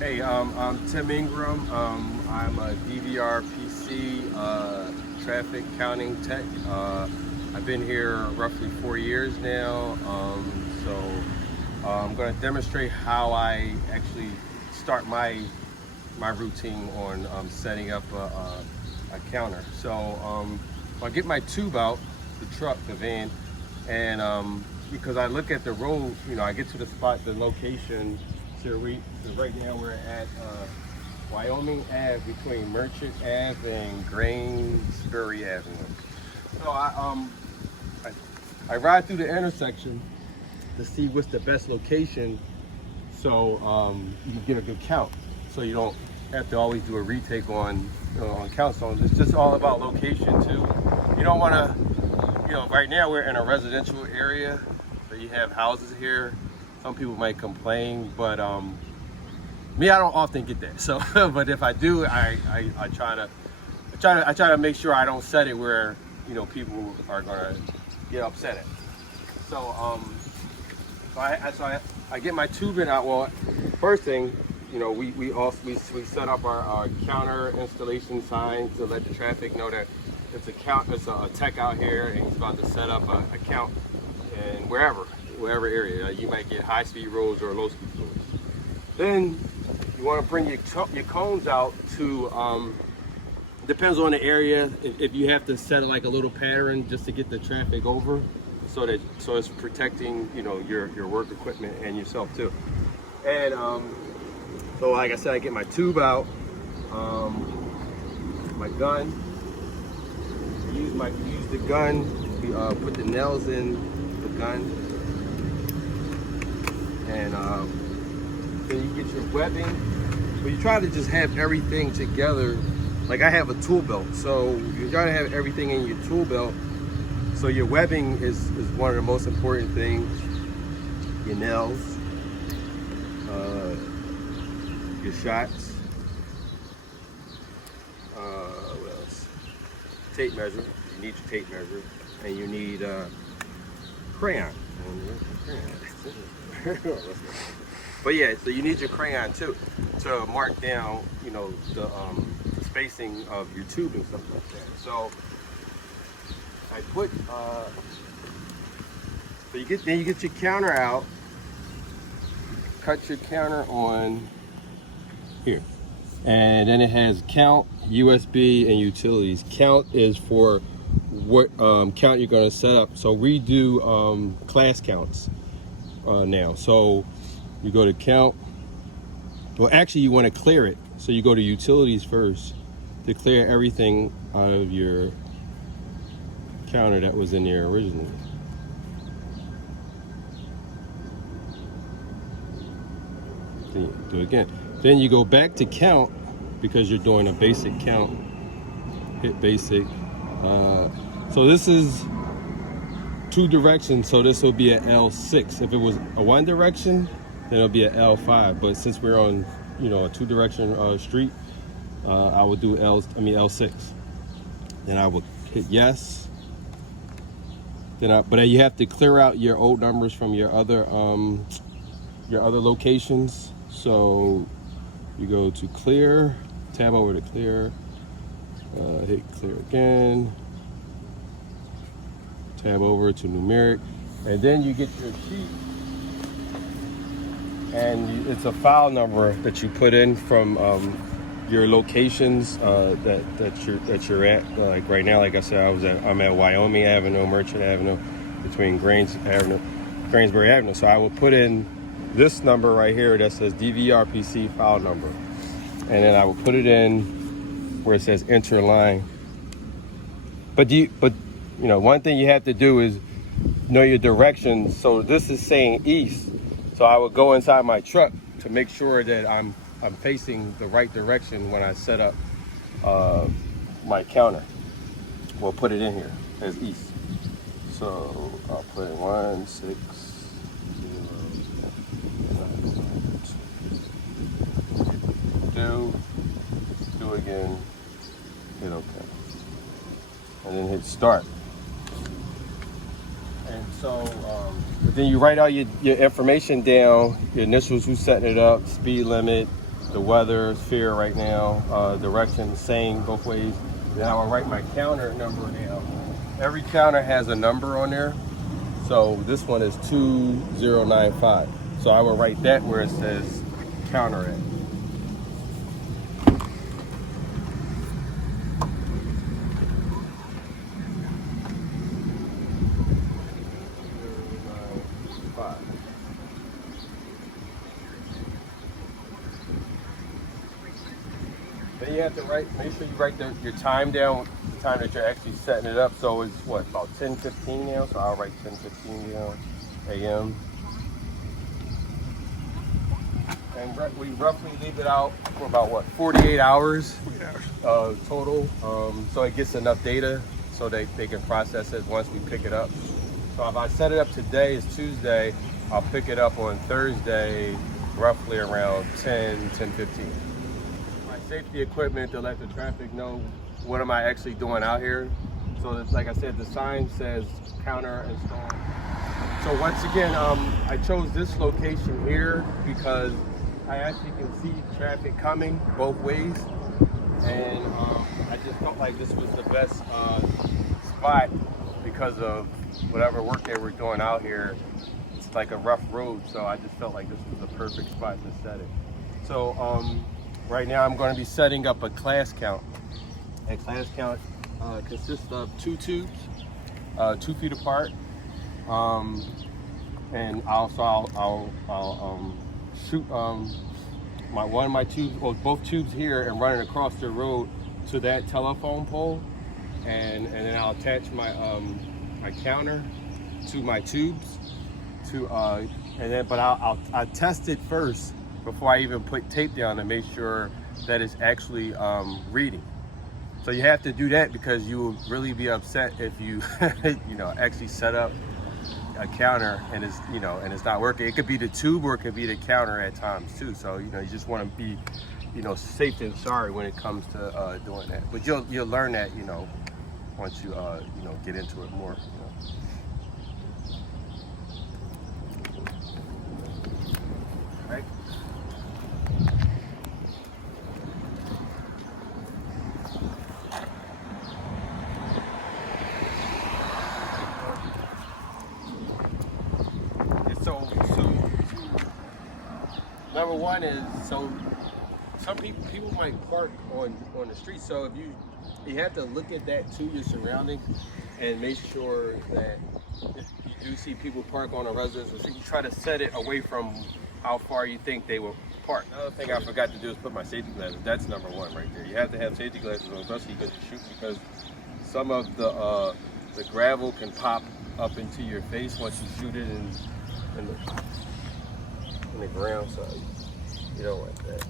Hey, I'm Tim Ingram. I'm a DVRPC traffic counting tech. I've been here roughly 4 years now. I'm going to demonstrate how I actually start my routine on setting up a counter. I'll get my tube out, the truck, the van, and because I look at the road, I get to the spot, the location. So right now we're at Wyoming Ave between Merchant Ave and Grainsbury Avenue. So I ride through the intersection to see what's the best location, so you can get a good count. So you don't have to always do a retake on count. So it's just all about location too. You don't want to, right now we're in a residential area, so you have houses here. Some people might complain, but me, I don't often get that. So, but if I do, I try to make sure I don't set it where people are gonna get upset at. So I get my tubing out. Well, first thing, we set up our counter installation signs to let the traffic know that it's a tech out here, and he's about to set up a count, and wherever area. You might get high-speed roads or low-speed roads. Then you want to bring your cones out to, depends on the area, if you have to set it like a little pattern just to get the traffic over, so it's protecting your work equipment and yourself too. And so like I said, I get my tube out, my gun, use the gun, put the nails in the gun. And then you get your webbing, but you try to just have everything together. Like I have a tool belt, so you try to have everything in your tool belt. So your webbing is one of the most important things. Your nails, your shots, what else? Tape measure. You need your tape measure, and you need crayon. But yeah, so you need your crayon too to mark down, the spacing of your tube and stuff like that. So I put, so you get your counter out, cut your counter on here, and then it has count, USB, and utilities. Count is for what count you're going to set up. So we do class counts now. So you go to count. Well, actually you want to clear it. So you go to utilities first to clear everything out of your counter that was in there originally. Do it again. Then you go back to count because you're doing a basic count. Hit basic. So this is two directions, so this will be an L6. If it was a one direction, then it'll be an L5. But since we're on, a two direction street, I would do L6. Then I would hit yes. But you have to clear out your old numbers from your other locations. So you go to clear, tab over to clear, hit clear again. Tab over to numeric, and then you get your sheet, and it's a file number that you put in from your locations that you're at. Like right now, like I said, I'm at Wyoming Avenue, Merchant Avenue, between Grainsbury Avenue. So I will put in this number right here that says DVRPC file number, and then I will put it in where it says enter line. But one thing you have to do is know your directions. So this is saying east. So I would go inside my truck to make sure that I'm facing the right direction when I set up my counter. We'll put it in here as east. So I'll put in 1 6 0 do again, hit OK, and then hit start. And so but then you write all your information down, your initials, who's setting it up, speed limit, the weather sphere right now, direction same both ways. Then I will write my counter number down. Every counter has a number on there. So this one is 2095. So I will write that where it says counter at. Then you have to make sure you write your time down, the time that you're actually setting it up. So it's what, about 10:15 now? So I'll write 10:15 down, a.m. And we roughly leave it out for about what, 48 hours total. So it gets enough data so they can process it once we pick it up. So if I set it up today, it's Tuesday, I'll pick it up on Thursday, roughly around 10:15. Safety equipment to let the traffic know what am I actually doing out here. So it's, like I said, the sign says counter installed. So once again, I chose this location here because I actually can see traffic coming both ways, and I just felt like this was the best spot because of whatever work they were doing out here. It's like a rough road, so I just felt like this was the perfect spot to set it. So right now I'm going to be setting up a class count. A class count consists of 2 tubes, 2 feet apart, and also I'll shoot my tubes, or both tubes here, and run it across the road to that telephone pole, and then I'll attach my my counter to my tubes but I'll test it first before I even put tape down to make sure that it's actually reading. So you have to do that because you will really be upset if you actually set up a counter and it's not working. It could be the tube or it could be the counter at times too. So you just want to be safe than sorry when it comes to doing that. But you'll learn that once you get into it more. Right. So number one is, so some people might park on the street. So if you have to look at that to your surroundings and make sure that if you do see people park on a residential street, you try to set it away from how far you think they will park. Another thing I forgot to do is put my safety glasses. That's number one right there. You have to have safety glasses on, especially because you shoot, because some of the gravel can pop up into your face once you shoot it in the ground, so you don't want that.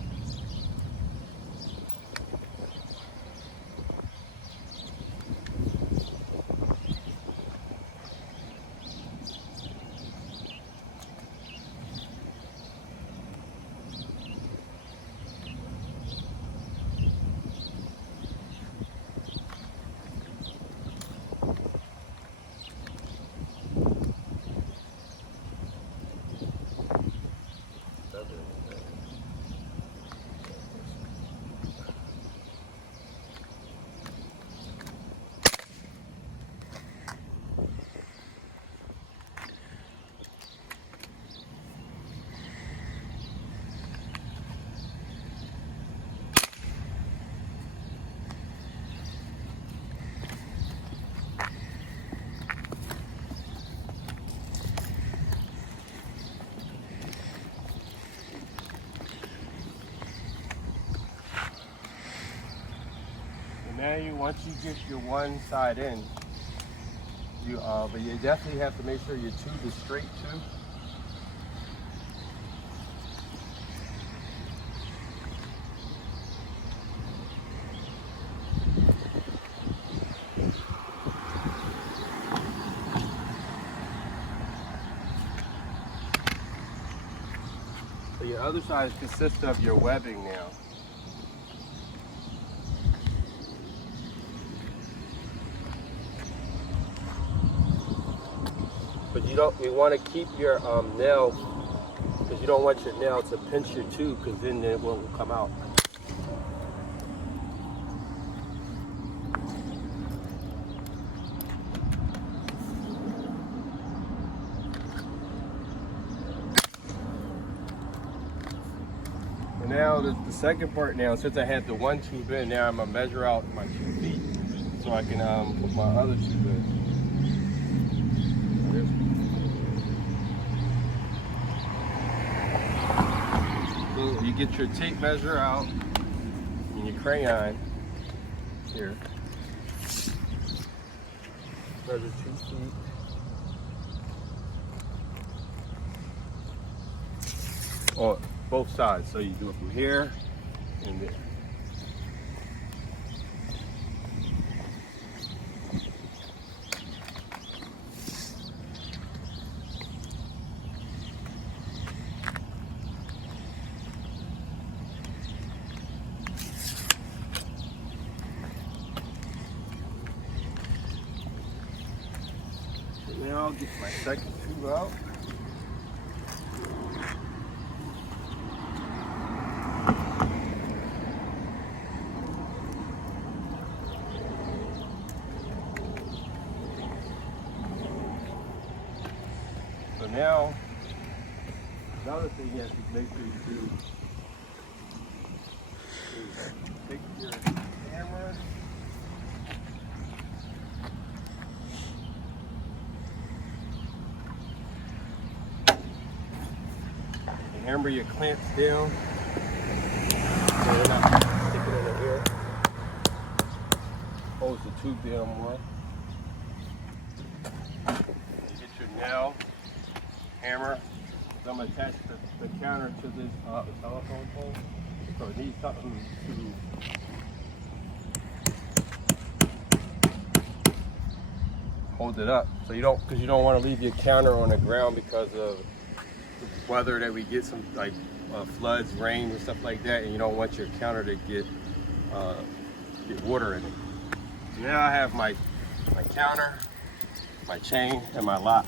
Now once you get your one side in, but you definitely have to make sure your tube is straight too. So your other side consists of your webbing now. But you want to keep your nail, because you don't want your nail to pinch your tube, because then it won't come out. And now the second part now, since I had the one tube in, now I'm gonna measure out my 2 feet so I can put my other tube in. So you get your tape measure out and your crayon here. Measure 2 feet. On both sides, so you do it from here and there. So now I'll get my second tube out. So now, another thing you have to make sure you do is take your hammer and hammer your clamps down so they're not sticking in the air. Holds the tube down more. You get your nail. Hammer. So I'm going to attach the counter to this telephone pole. So it needs something to hold it up. So you don't, because you don't want to leave your counter on the ground because of weather that we get, some like floods, rain, and stuff like that, and you don't want your counter to get water in it. So now I have my counter, my chain, and my lock.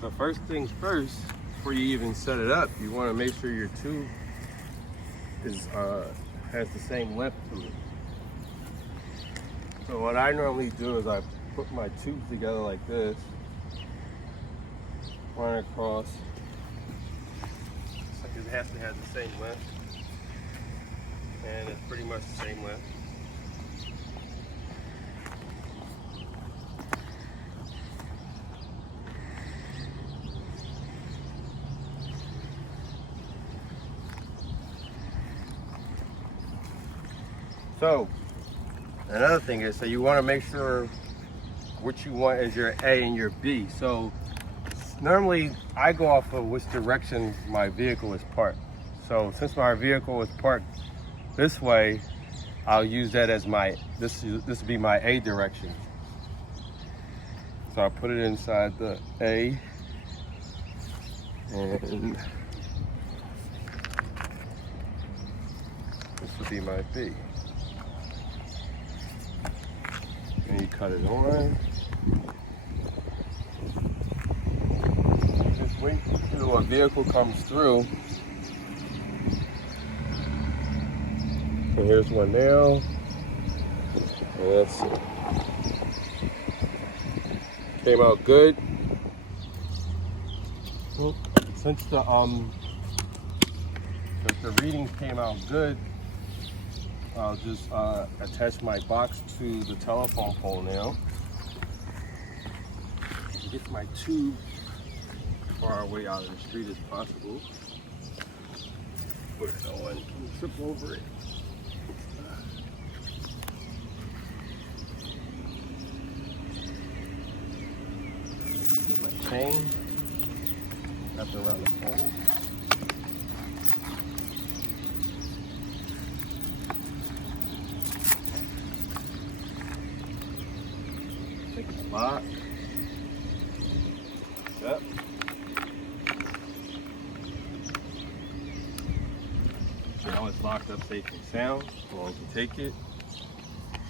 So first things first, before you even set it up, you want to make sure your tube is has the same length to it. So what I normally do is I put my tubes together like this, one across. It has to have the same length, and it's pretty much the same length. So another thing is, so you want to make sure what you want is your A and your B. So normally I go off of which direction my vehicle is parked. So since my vehicle is parked this way, I'll use that as my, this will be my A direction. So I put it inside the A, and this will be my B. And you cut it on. You just wait until a vehicle comes through. So here's one now. And that's it. Came out good. Well, since the readings came out good, I'll just attach my box to the telephone pole now. Get my tube as far away out of the street as possible. Put it on, trip over it. Get my chain wrapped around the pole. Lock. Yep. sure all is locked up safe and sound. So I can take it.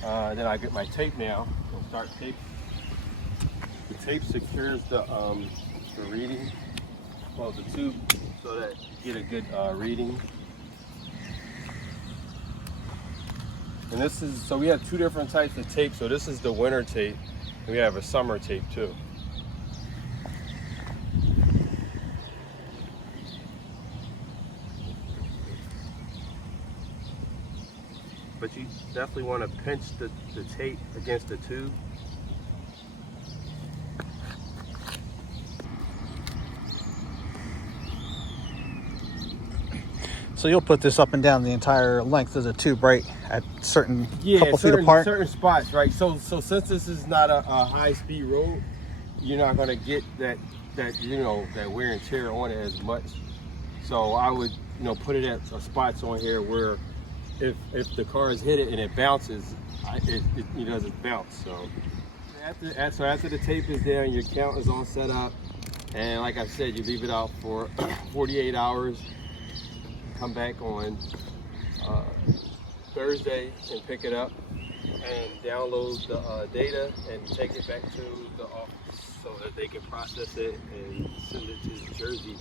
Then I get my tape now. I'll start tape. The tape secures the reading, well, the tube, so that you get a good reading. And this is, so we have two different types of tape. So this is the winter tape, and we have a summer tape too. But you definitely want to pinch the tape against the tube. So you'll put this up and down the entire length of the tube, right? At certain couple certain, feet apart? certain spots, right? So since this is not a high-speed road, you're not going to get that wear and tear on it as much. So I would put it at spots on here where if the cars hit it and it bounces, it doesn't bounce. So after the tape is down, your count is all set up, and like I said, you leave it out for 48 hours. Come back on Thursday and pick it up and download the data and take it back to the office so that they can process it and send it to Jersey.